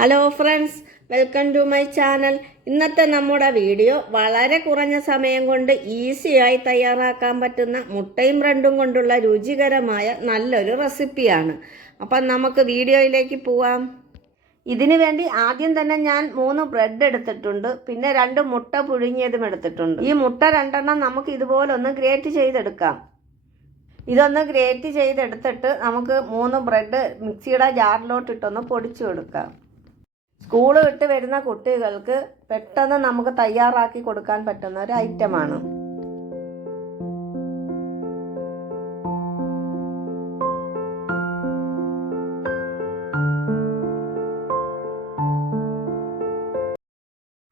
Hello friends, welcome to my channel. ഇന്നത്തെ നമ്മുടെ video വളരെ കുറഞ്ഞ സമയം കൊണ്ട് ഈസിയായി തയ്യാറാക്കാൻ പറ്റുന്ന മുട്ടയും ബ്രെഡും കൊണ്ടുള്ള രുചികരമായ നല്ലൊരു റെസിപ്പിയാണ്. അപ്പം നമുക്ക് വീഡിയോയിലേക്ക് പോവാം. ഇതിനു വേണ്ടി ആദ്യം തന്നെ ഞാൻ 3 ബ്രെഡ് എടുത്തിട്ടുണ്ട്. പിന്നെ 2 മുട്ട പുഴുങ്ങിയതും എടുത്തിട്ടുണ്ട്. ഈ മുട്ട 2 നമുക്ക് ഇതുപോലെ ഒന്ന് ഗ്രേറ്റ് ചെയ്തെടുക്കാം. ഇതൊന്ന് ഗ്രേറ്റ് ചെയ്തെടുത്തിട്ട് നമുക്ക് 3 ബ്രെഡ് മിക്സിയുടെ ജാറിലോട്ടിട്ടൊന്ന് പൊടിച്ചു കൊടുക്കാം. സ്കൂള് വിട്ട് വരുന്ന കുട്ടികൾക്ക് പെട്ടെന്ന് നമുക്ക് തയ്യാറാക്കി കൊടുക്കാൻ പറ്റുന്ന ഒരു ഐറ്റമാണ്.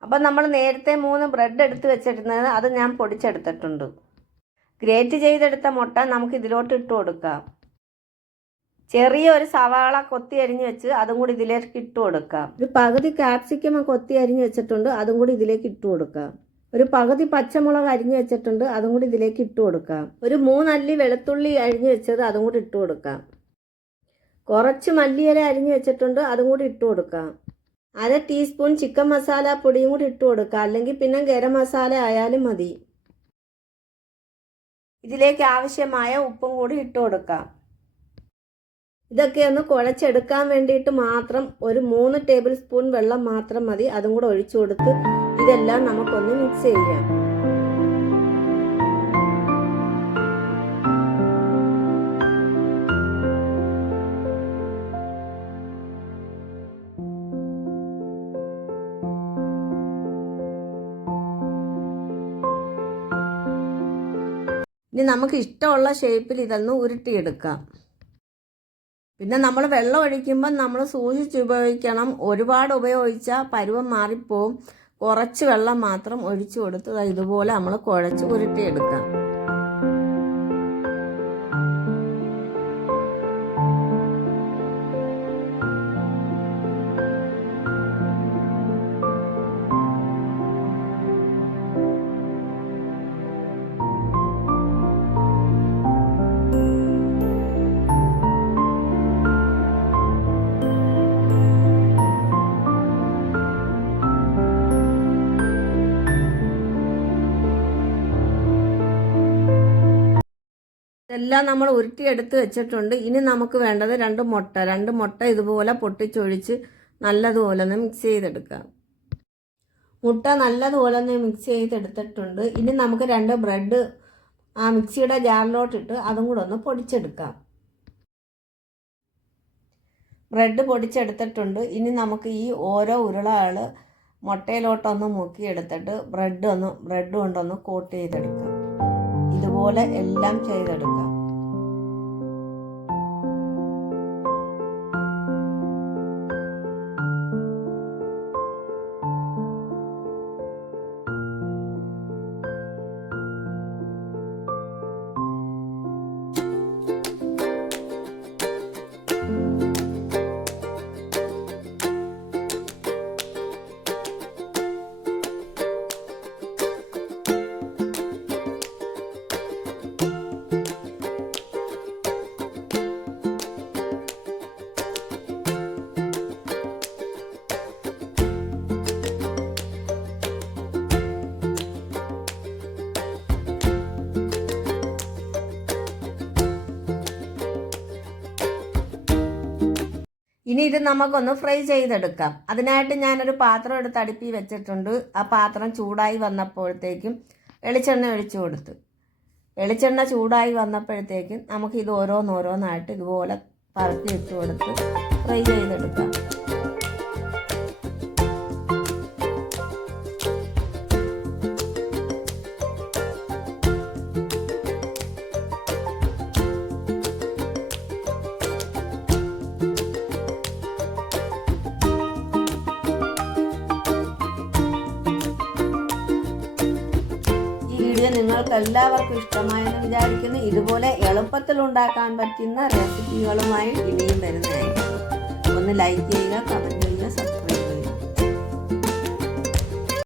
അപ്പം നമ്മൾ നേരത്തെ 3 ബ്രെഡ് എടുത്ത് വെച്ചിരുന്നത് അത് ഞാൻ പൊടിച്ചെടുത്തിട്ടുണ്ട്. ഗ്രേറ്റ് ചെയ്തെടുത്ത മുട്ട നമുക്ക് ഇതിലോട്ട് ഇട്ട് കൊടുക്കാം. ചെറിയൊരു സവാള കൊത്തി അരിഞ്ഞ് വെച്ച് അതും കൂടി ഇതിലേക്ക് ഇട്ട് കൊടുക്കാം. ഒരു പകുതി ക്യാപ്സിക്കം കൊത്തി അരിഞ്ഞ് വെച്ചിട്ടുണ്ട്, അതും കൂടി ഇതിലേക്ക് ഇട്ട് കൊടുക്കാം. ഒരു പകുതി പച്ചമുളക് അരിഞ്ഞ് വെച്ചിട്ടുണ്ട്, അതും കൂടി ഇതിലേക്ക് ഇട്ട് കൊടുക്കാം. ഒരു 3 അല്ലി വെളുത്തുള്ളി അരിഞ്ഞ് വെച്ചത് അതും കൂടി ഇട്ട് കൊടുക്കാം. കുറച്ച് മല്ലിയില അരിഞ്ഞ് വെച്ചിട്ടുണ്ട്, അതും കൂടി ഇട്ട് കൊടുക്കാം. 1/2 ടീസ്പൂൺ ചിക്കൻ മസാല പൊടിയും കൂടി ഇട്ട് കൊടുക്കാം, അല്ലെങ്കിൽ പിന്നെ ഗരം മസാല ആയാലും മതി. ഇതിലേക്ക് ആവശ്യമായ ഉപ്പും കൂടി ഇട്ട് കൊടുക്കാം. ഇതൊക്കെ ഒന്ന് കുഴച്ചെടുക്കാൻ വേണ്ടിയിട്ട് മാത്രം ഒരു 3 ടേബിൾ സ്പൂൺ വെള്ളം മാത്രം മതി. അതും കൂടെ ഒഴിച്ചു കൊടുത്ത് ഇതെല്ലാം നമുക്കൊന്ന് മിക്സ് ചെയ്യാം. ഇനി നമുക്ക് ഇഷ്ടമുള്ള ഷേപ്പിൽ ഇതൊന്ന് ഉരുട്ടിയെടുക്കാം. പിന്നെ നമ്മൾ വെള്ളം ഒഴിക്കുമ്പം നമ്മൾ സൂക്ഷിച്ച് ഉപയോഗിക്കണം. ഒരുപാട് ഉപയോഗിച്ചാൽ പരുവം മാറിപ്പോവും. കുറച്ച് വെള്ളം മാത്രം ഒഴിച്ചു കൊടുത്ത് ഇതുപോലെ നമ്മൾ കുഴച്ച് ഉരുട്ടിയെടുക്കാം. എല്ലാം നമ്മൾ ഉരുട്ടിയെടുത്ത് വെച്ചിട്ടുണ്ട്. ഇനി നമുക്ക് വേണ്ടത് 2 മുട്ട ഇതുപോലെ പൊട്ടിച്ചൊഴിച്ച് നല്ലതുപോലെ ഒന്ന് മിക്സ് ചെയ്തെടുക്കാം. മുട്ട നല്ലതുപോലെ ഒന്ന് മിക്സ് ചെയ്തെടുത്തിട്ടുണ്ട്. ഇനി നമുക്ക് 2 ബ്രെഡ് ആ മിക്സിയുടെ ജാറിലോട്ടിട്ട് അതും കൂടെ ഒന്ന് പൊടിച്ചെടുക്കാം. ബ്രെഡ് പൊടിച്ചെടുത്തിട്ടുണ്ട്. ഇനി നമുക്ക് ഈ ഓരോ ഉരുളകൾ മുട്ടയിലോട്ടൊന്ന് മുക്കിയെടുത്തിട്ട് ബ്രെഡ് കൊണ്ടൊന്ന് കോട്ട് ചെയ്തെടുക്കാം. ഇതുപോലെ എല്ലാം ചെയ്തെടുക്കാം. ഇനി ഇത് നമുക്കൊന്ന് ഫ്രൈ ചെയ്തെടുക്കാം. അതിനായിട്ട് ഞാനൊരു പാത്രം എടുത്ത് അടുപ്പിൽ വെച്ചിട്ടുണ്ട്. ആ പാത്രം ചൂടായി വന്നപ്പോഴത്തേക്കും വെളിച്ചെണ്ണ ഒഴിച്ചു കൊടുത്തു. വെളിച്ചെണ്ണ ചൂടായി വന്നപ്പോഴത്തേക്കും നമുക്ക് ഇത് ഓരോന്നോരോന്നായിട്ട് ഇതുപോലെ പരത്തി ഇട്ട് കൊടുത്ത് ഫ്രൈ ചെയ്തെടുക്കാം. നിങ്ങൾക്ക് എല്ലാവർക്കും ഇഷ്ടമായെന്ന് വിചാരിക്കുന്നു. ഇതുപോലെ എളുപ്പത്തിൽ ഉണ്ടാക്കാൻ പറ്റുന്ന റെസിപ്പികളുമായി ഇനിയും വരുന്നതായിരിക്കും. ഒന്ന് ലൈക്ക് ചെയ്യുക, കമൻറ്റ് ചെയ്യുക.